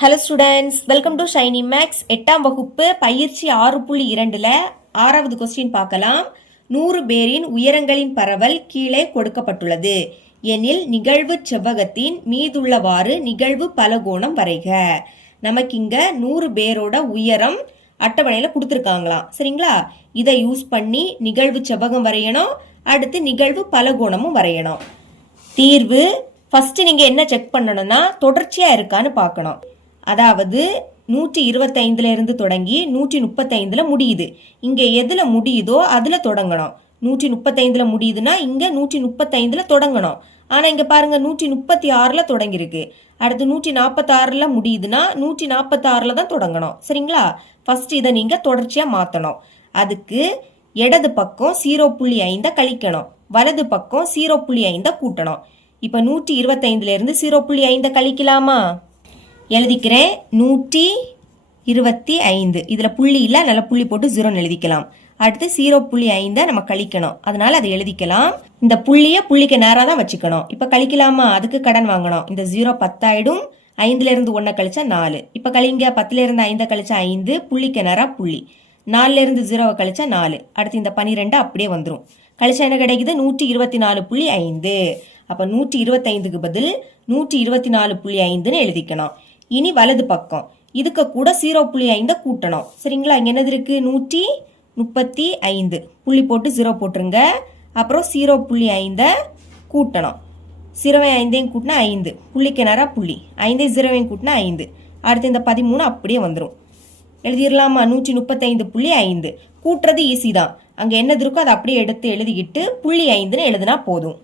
Hello students, welcome to Shiny Max. 8ஆம் வகுப்பு பயிற்சி 6.2ல 6வது கொஸ்டின் பார்க்கலாம். 100 பேரின் உயரங்களின் பரவல் கீழே கொடுக்கப்பட்டுள்ளது எனில் நிகழ்வு செவ்வகத்தின் மீதுள்ளவாறு நிகழ்வு பலகோணம் வரைக. நமக்கு இங்க 100 பேரோட உயரம் அட்டவணையில கொடுத்துருக்காங்களாம். சரிங்களா? இதை யூஸ் பண்ணி நிகழ்வு செவ்வகம் வரையணும், அடுத்து நிகழ்வு பலகோணமும் வரையணும். தீர்வு ஃபர்ஸ்ட் நீங்க என்ன செக் பண்ணணும்னா தொடர்ச்சியா இருக்கான்னு பார்க்கணும். அதாவது 125ல இருந்து தொடங்கி 135ல முடியுது. இங்க எதுல முடியுதோ அதுல தொடங்கணும். 135ல முடியுதுன்னா இங்க 135ல தொடங்கணும். ஆனா இங்க பாருங்க 136ல தொடங்கிருக்கு. அடுத்து 146ல முடியுதுன்னா 146ல தான் தொடங்கணும். சரிங்களா? ஃபர்ஸ்ட் இதை நீங்க தொடர்ச்சியா மாத்தணும். அதுக்கு இடது பக்கம் 0.5 கழிக்கணும், வலது பக்கம் 0.5 கூட்டணும். இப்ப 125ல இருந்து 0.5 கழிக்கலாமா? எழுதிக்கிறேன். 125 இதுல புள்ளி இல்ல, நல்ல புள்ளி போட்டு 0 எழுதிக்கலாம். அடுத்து 0.5 நம்ம கழிக்கணும், அதனால அதை எழுதிக்கலாம். இந்த புள்ளிய புள்ளிக்கு நேரா தான் வச்சுக்கணும். இப்ப கழிக்கலாமா? அதுக்கு கடன் வாங்கணும். இந்த 0 10 ஆயிடும். 5ல இருந்து 1 கழிச்சா 4. இப்ப கழிங்க. 10ல இருந்து 5 கழிச்சா 5, புள்ளிக்கு நேரா புள்ளி. 4ல இருந்து 0 கழிச்சா 4. அடுத்து இந்த 12 அப்படியே வந்துடும். கழிச்சா என்ன கிடைக்குது? 124.5. அப்ப 125க்கு பதில் 124.5ன்னு எழுதிக்கணும். இனி வலது பக்கம் இதுக்கு கூட 0.5 கூட்டணும். சரிங்களா? இங்க என்னது இருக்கு? 135 புள்ளி போட்டு 0 போட்டுருங்க. அப்புறம் 0.5 கூட்டணும். 0.5 கூட்டினா 5, புள்ளிக்கு நேரா புள்ளி. 5 0 கூட்டினா 5. அடுத்து இந்த 13 அப்படியே வந்துடும். எழுதிடலாமா? 135.5 கூட்டுறது ஈஸி தான். அங்க என்னது இருக்கோ அதை அப்படியே எடுத்து எழுதிக்கிட்டு 0.5ன்னு எழுதுனா போதும்.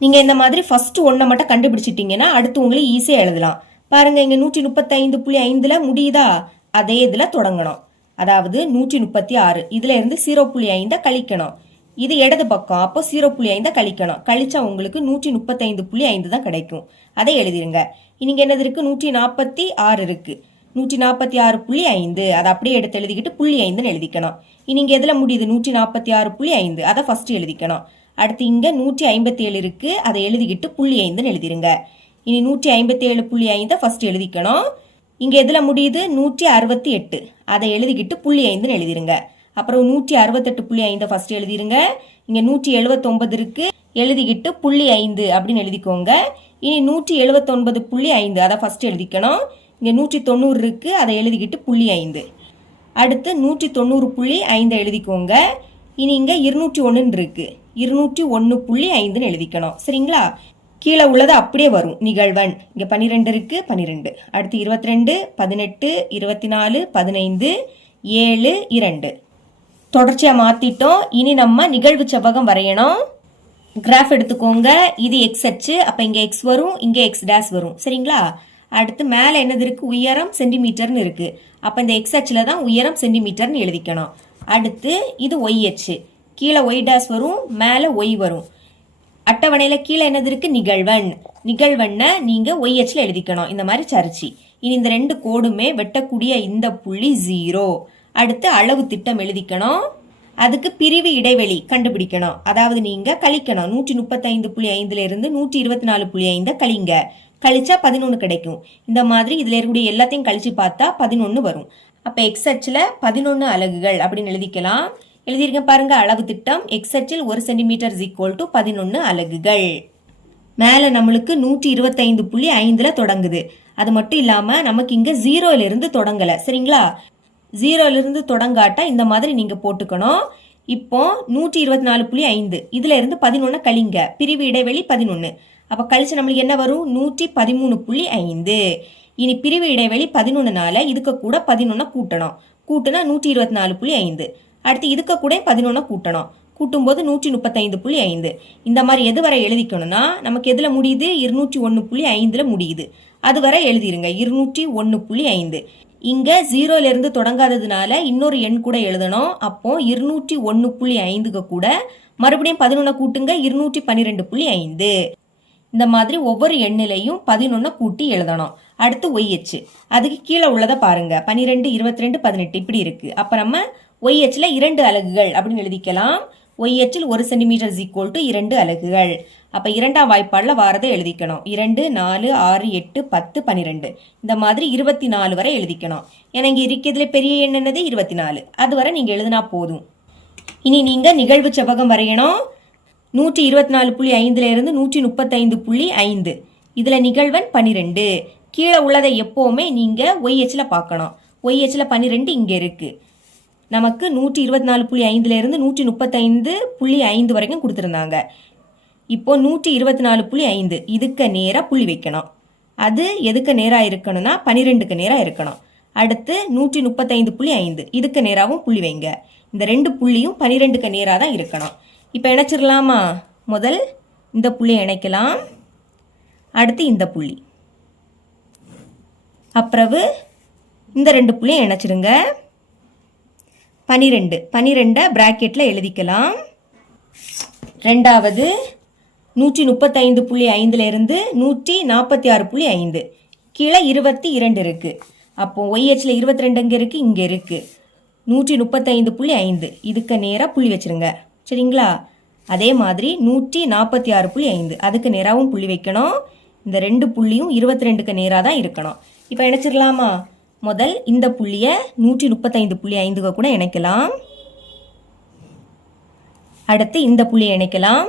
நீங்க இந்த மாதிரி ஃபர்ஸ்ட் ஒன்றை மட்டும் கண்டுபிடிச்சிட்டீங்கன்னா அடுத்து உங்களுக்கு ஈஸியா எழுதலாம். பாருங்க, இங்க 135.5ல முடியுதா? அதே இதுல தொடங்கணும். அதாவது 136 இதுல இருந்து 0.5 கழிக்கணும். இது இடது பக்கம், அப்போ 0.5 கழிக்கணும். கழிச்சா உங்களுக்கு 135.5 தான் கிடைக்கும். அதை எழுதிருங்க. இங்க என்னது இருக்கு? 146 இருக்கு. 146.5 அதை அப்படியே எடுத்து எழுதிக்கிட்டு 0.5ன்னு எழுதிக்கணும். இங்க எதுல முடியுது? 146.5 அதை ஃபர்ஸ்ட் எழுதிக்கணும். அடுத்து இங்க 157 இருக்கு, அதை எழுதிக்கிட்டு 0.5ன்னு எழுதிருங்க. இனி 157.5 ஃபர்ஸ்ட் எழுதிக்கணும். இங்க எதுல முடியுது? 168 அதை எழுதிக்கிட்டு 0.5ன்னு எழுதிருங்க. அப்புறம் 168.5 ஃபர்ஸ்ட் எழுதிருங்க. இங்க 179 இருக்கு, எழுதிக்கிட்டு 0.5 அப்படின்னு எழுதிக்கோங்க. இனி 179.5 அதை ஃபர்ஸ்ட் எழுதிக்கணும். இங்க 190 இருக்கு, அதை எழுதிக்கிட்டு 0.5. அடுத்து 190.5 எழுதிக்கோங்க. இனி இங்க 201 இருக்கு, 201.5ன்னு எழுதிக்கணும். சரிங்களா? கீழே உள்ளது அப்படியே வரும். நிகழ்வன் இங்க 12 இருக்கு, 12. அடுத்து 22, 18, 24, 15, 7, 2 தொடர்ச்சியா மாத்திட்டோம். இனி நம்ம நிகழ்வு செவ்வகம் வரையணும். கிராஃப் எடுத்துக்கோங்க. இது எக்ஸ் அச்சு, அப்ப இங்க எக்ஸ் வரும், இங்க எக்ஸ் டேஷ் வரும். சரிங்களா? அடுத்து மேல என்னது இருக்கு? உயரம் சென்டிமீட்டர்னு இருக்கு. அப்ப இந்த எக்ஸ் அச்சுல தான் உயரம் சென்டிமீட்டர்னு எழுதிக்கணும். அடுத்து இது ஒய் அச்சு, கீழே ஒய் டேஷ் வரும், மேல ஒய் வரும். அட்டவணையில கீழே என்னது இருக்கு? நிகழ்வன். நிகழ்வன்ன நீங்க ஒய் அச்சுல எழுதிக்கணும், இந்த மாதிரி சரிச்சு. இனி இந்த ரெண்டு கோடுமே வெட்டக்கூடிய இந்த புள்ளி 0. அடுத்து அளவு திட்டம் எழுதிக்கணும். அதுக்கு பிரிவு இடைவெளி கண்டுபிடிக்கணும். அதாவது நீங்க கழிக்கணும். 135.5ல இருந்து 124.5 கழிங்க. கழிச்சா 11 கிடைக்கும். இந்த மாதிரி இதுல இருக்கக்கூடிய எல்லாத்தையும் கழிச்சு பார்த்தா 11 வரும். அப்ப எக்ஸ் அச்சுல 11 அலகுகள் அப்படின்னு எழுதிக்கலாம். எழுதியிருக்க பாருங்க. அளவு திட்டம் எக்ஸ் அச்சில் 1 சென்டிமீட்டர் = 11 அலகுகள். மேல நம்மளுக்கு 125.5ல தொடங்குது. அது மட்டும் இல்லாம நமக்கு இங்க 0ல இருந்து தொடங்கல. சரிங்களா? 0ல இருந்து தொடங்காட்டா இந்த மாதிரி நீங்க போட்டுக்கணும். இப்போ 124.5 இதுல இருந்து 11 கழிங்க. பிரிவு இடைவெளி 11. அப்ப கழிச்சு நம்மளுக்கு என்ன வரும்? 113.5. இனி பிரிவு இடைவெளி 11னால இதுக்கு கூட 11 கூட்டணும். கூட்டுனா 124.5. அடுத்து இதுக்கு கூட 11 கூட்டணும். கூட்டும்போது 135.5. இந்த மாதிரி எது வரை எழுதிக்கணும்னா நமக்கு எதுல முடியுது? 201.5ல முடியுது. அது வரை எழுதிருங்க. 201.5. இங்க 0ல இருந்து தொடங்காததுனால இன்னொரு எண் கூட எழுதணும். அப்போ 201.5க்கு கூட மறுபடியும் 11 கூட்டுங்க, 212.5. இந்த மாதிரி ஒவ்வொரு எண்ணிலையும் 11 கூட்டி எழுதணும். அடுத்து ஒய் அச்சு, அதுக்கு கீழே உள்ளதை பாருங்க. 12, 22, 18 இப்படி இருக்கு. அப்ப நம்ம ஒய் அச்சுல 2 அலகுகள் அப்படின்னு எழுதிக்கலாம். ஒய் அச்சில் 1 சென்டிமீட்டர் = 2 அலகுகள். அப்போ இரண்டாம் வாய்ப்பாடில் வாரதை எழுதிக்கணும். 2, 4, 6, 8, 10, 12 இந்த மாதிரி 24 வரை எழுதிக்கணும். ஏன்னா இங்கே இருக்கிறதுல பெரிய எண் என்னது 24. அது வரை நீங்கள் எழுதினா போதும். இனி நீங்கள் நிகழ்வு செவ்வகம் வரையணும். 124.5 இருந்து 135.5 இதில் நிகழ்வன் 12. கீழே உள்ளதை எப்போவுமே நீங்கள் ஒய்ஹெச்சில் பார்க்கணும். ஒய்ஹெச்சில் 12 இங்கே இருக்குது. நமக்கு 124.5 இருந்து 135.5 வரைக்கும் கொடுத்துருந்தாங்க. இப்போ 124.5 இதுக்கு நேராக புள்ளி வைக்கணும். அது எதுக்கு நேராக இருக்கணும்னா 12க்கு நேராக இருக்கணும். அடுத்து 135.5 இதுக்கு நேராகவும் புள்ளி வைங்க. இந்த ரெண்டு புள்ளியும் 12க்கு நேராக தான் இருக்கணும். இப்போ இணைச்சிடலாமா? முதல் இந்த புள்ளியை இணைக்கலாம். அடுத்து இந்த புள்ளி, அப்புறவு இந்த ரெண்டு புள்ளியை இணைச்சிருங்க. 12 பிராக்கெட்டில் எழுதிக்கலாம். ரெண்டாவது 135.5 இருந்து 146.5 கீழே 22 இருக்கு. அப்போ ஒய்ஹெச்சில் 22 இங்கே இருக்கு, இங்கே இருக்கு. 135.5 இதுக்கு நேராக புள்ளி வச்சிருங்க. சரிங்களா? அதே மாதிரி 146.5 அதுக்கு நேராகவும் புள்ளி வைக்கணும். இந்த ரெண்டு புள்ளியும் 22க்கு நேராக தான் இருக்கணும். இப்போ இணைச்சிடலாமா? முதல் இந்த புள்ளியை 135.5 கூட இணைக்கலாம். அடுத்து இந்த புள்ளியை இணைக்கலாம்.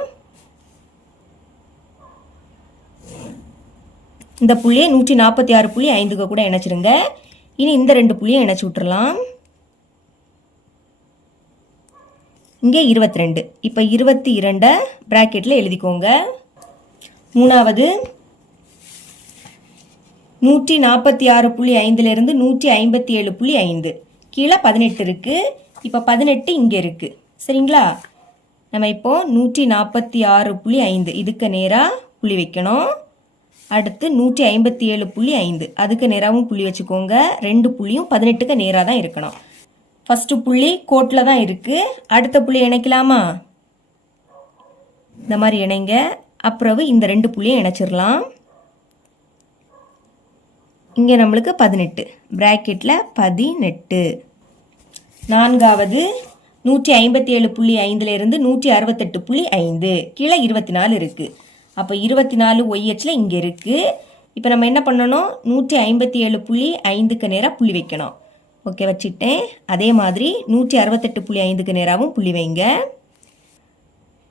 இந்த புள்ளியை 146.5 கூட இணைச்சிருங்க. இனி இந்த ரெண்டு புள்ளியை இணைச்சி விட்டுறலாம். இங்கே 22. இப்போ 22 பிராக்கெட்டில் எழுதிக்கோங்க. மூணாவது 146.5 இருந்து 157.5 கீழே 18 இருக்கு. இப்போ 18 இங்கே இருக்கு. சரிங்களா? நம்ம இப்போ 146.5 இதுக்கு நேராக புள்ளி வைக்கணும். அடுத்து 157.5 அதுக்கு நேராகவும் புள்ளி வச்சுக்கோங்க. ரெண்டு புள்ளியும் 18க்கு நேராக தான் இருக்கணும். ஃபர்ஸ்ட் புள்ளி கோட்டில் தான் இருக்கு. அடுத்த புள்ளி இணைக்கலாமா? இந்த மாதிரி இணைங்க. அப்புறம் இந்த ரெண்டு புள்ளியை இணைச்சிடலாம். இங்கே நம்மளுக்கு 18 பிராக்கெட்டில் 18. நான்காவது 157.5 இருந்து 168.5 கீழே 24 இருக்கு. அப்போ 24 ஒய்ஹெச்சில் இங்கே இருக்கு. இப்போ நம்ம என்ன பண்ணணும்? 157.5க்கு நேராக புள்ளி வைக்கணும். ஓகே, வச்சுட்டேன். அதே மாதிரி 168.5க்கு நேராகவும் புள்ளி வைங்க.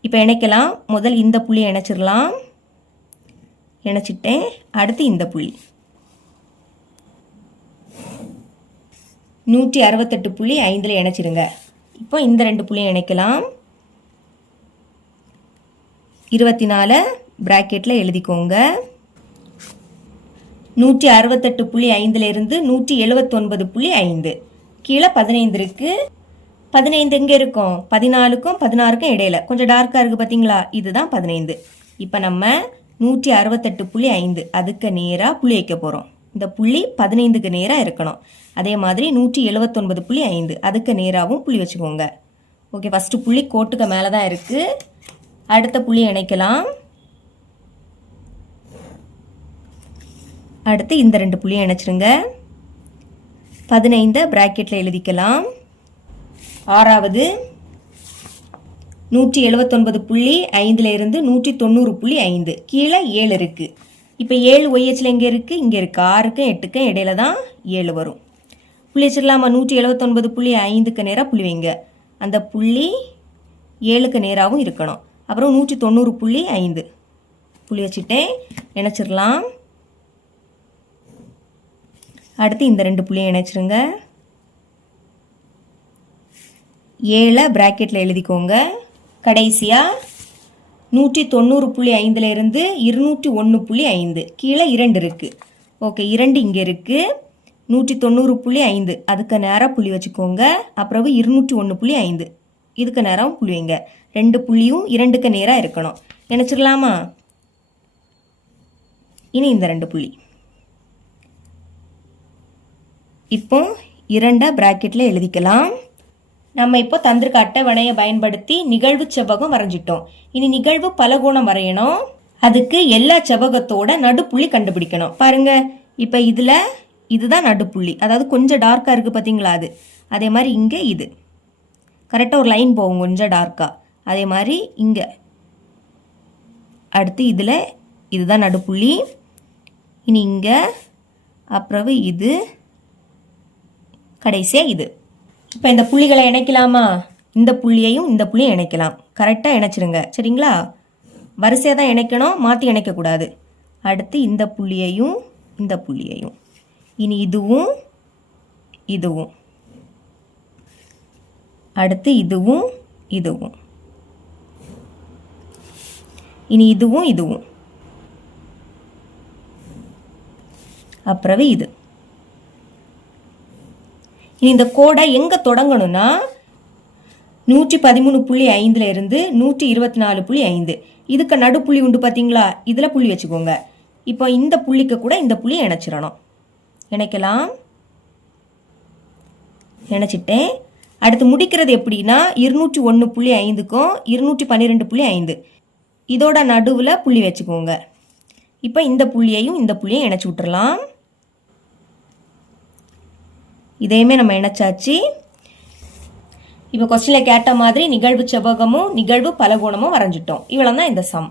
இப்போ இணைக்கலாம். முதல் இந்த புள்ளியை இணைச்சிடலாம். இணைச்சிட்டேன். அடுத்து இந்த புள்ளி 168.5 இணைச்சிருங்க. இப்போ இந்த ரெண்டு புள்ளியை இணைக்கலாம். 24 பிராக்கெட்டில் எழுதிக்கோங்க. 168.5 இருந்து 179.5 கீழே 15 இருக்கு. 15 எங்கே இருக்கும்? 14க்கும் 16க்கும் இடையில கொஞ்சம் டார்க்காக இருக்குது பார்த்தீங்களா? இதுதான் 15. இப்போ நம்ம 168.5 அதுக்கு நேராக புள்ளி வைக்க போகிறோம். இந்த புள்ளி 15க்கு நேராக இருக்கணும். அதே மாதிரி 179.5 அதுக்கு நேராகவும் புள்ளி வச்சுக்கோங்க. ஓகே, ஃபஸ்ட்டு புள்ளி கோட்டுக்கு மேலே தான் இருக்குது. அடுத்த புள்ளி இணைக்கலாம். அடுத்து இந்த ரெண்டு புள்ளியை இணைச்சிருங்க. 15 பிராக்கெட்டில் எழுதிக்கலாம். ஆறாவது 179.5 இருந்து 190.5 கீழே 7 இருக்குது. இப்போ 7 ஒய்ஹெச்சில் எங்கே இருக்குது? இங்கே இருக்குது. 6க்கும் 8க்கும் இடையில தான் 7 வரும். புள்ளி வச்சிடலாமா? 179.5க்கு நேராக புள்ளி வைங்க. அந்த புள்ளி 7க்கு நேராகவும் இருக்கணும். அப்புறம் 190.5 புள்ளி வச்சுட்டேன். இணைச்சிடலாம். அடுத்து இந்த ரெண்டு புள்ளியை இணைச்சிருங்க. 7 பிராக்கெட்டில் எழுதிக்கோங்க. கடைசியாக 190.5 இருந்து 201.5 கீழே 2 இருக்குது. ஓகே, 2 இங்கே இருக்குது. 190.5 அதுக்கு நேராக புள்ளி வச்சுக்கோங்க. அப்புறம் 201.5 இதுக்கு நேரம் புள்ளி வைங்க. ரெண்டு புள்ளியும் 2க்கு நேராக இருக்கணும். இணைச்சிடலாமா? இனி இந்த ரெண்டு புள்ளி இப்போ 2 பிராக்கெட்டில் எழுதிக்கலாம். நம்ம இப்போ தந்திருக்க அட்டவணையை பயன்படுத்தி நிகழ்வு செவ்வகம் வரைஞ்சிட்டோம். இனி நிகழ்வு பலகோணம் வரையணும். அதுக்கு எல்லா செவ்வகத்தோட நடுப்புள்ளி கண்டுபிடிக்கணும். பாருங்க, இப்போ இதுதான் நடுப்புள்ளி. அதாவது கொஞ்சம் டார்க்காக இருக்குது பார்த்தீங்களா? அதே மாதிரி இங்கே இது கரெக்டாக ஒரு லைன் போகும் கொஞ்சம் டார்க்காக. அதே மாதிரி இங்கே அடுத்து இதில் இதுதான் நடுப்புள்ளி. இனி இங்கே, அப்புறம் இது, கடைசியாக இது. இப்போ இந்த புள்ளிகளை இணைக்கலாமா? இந்த புள்ளியையும் இந்த புள்ளியும் இணைக்கலாம். கரெக்டாக இணைச்சிருங்க, சரிங்களா? வரிசையாக தான் இணைக்கணும், மாற்றி இணைக்கக்கூடாது. அடுத்து இந்த புள்ளியையும் இந்த புள்ளியையும், இனி இதுவும் இதுவும், அடுத்து இதுவும் இதுவும், இனி இதுவும் இதுவும், அப்புறம் இது. இனி இந்த கோடை எங்கே தொடங்கணும்னா 113.5 இருந்து 124.5, இதுக்கு நடுப்புள்ளி உண்டு பார்த்தீங்களா? இதில் புள்ளி வச்சுக்கோங்க. இப்போ இந்த புள்ளிக்கு கூட இந்த புள்ளியை இணைச்சிடணும். இணைக்கலாம். இணைச்சிட்டேன். அடுத்து முடிக்கிறது எப்படின்னா 201.5க்கும் 212.5 இதோட நடுவில் புள்ளி வச்சுக்கோங்க. இப்போ இந்த புள்ளியையும் இந்த புள்ளியையும் இணைச்சி விட்டுறலாம். இதையுமே நம்ம இணைச்சாச்சு. இப்போ கொஸ்டினில் கேட்ட மாதிரி நிகழ்வு செவ்வகமும் நிகழ்வு பலகோணமும் வரைஞ்சிட்டோம். இவ்வளோ தான் இந்த சம்.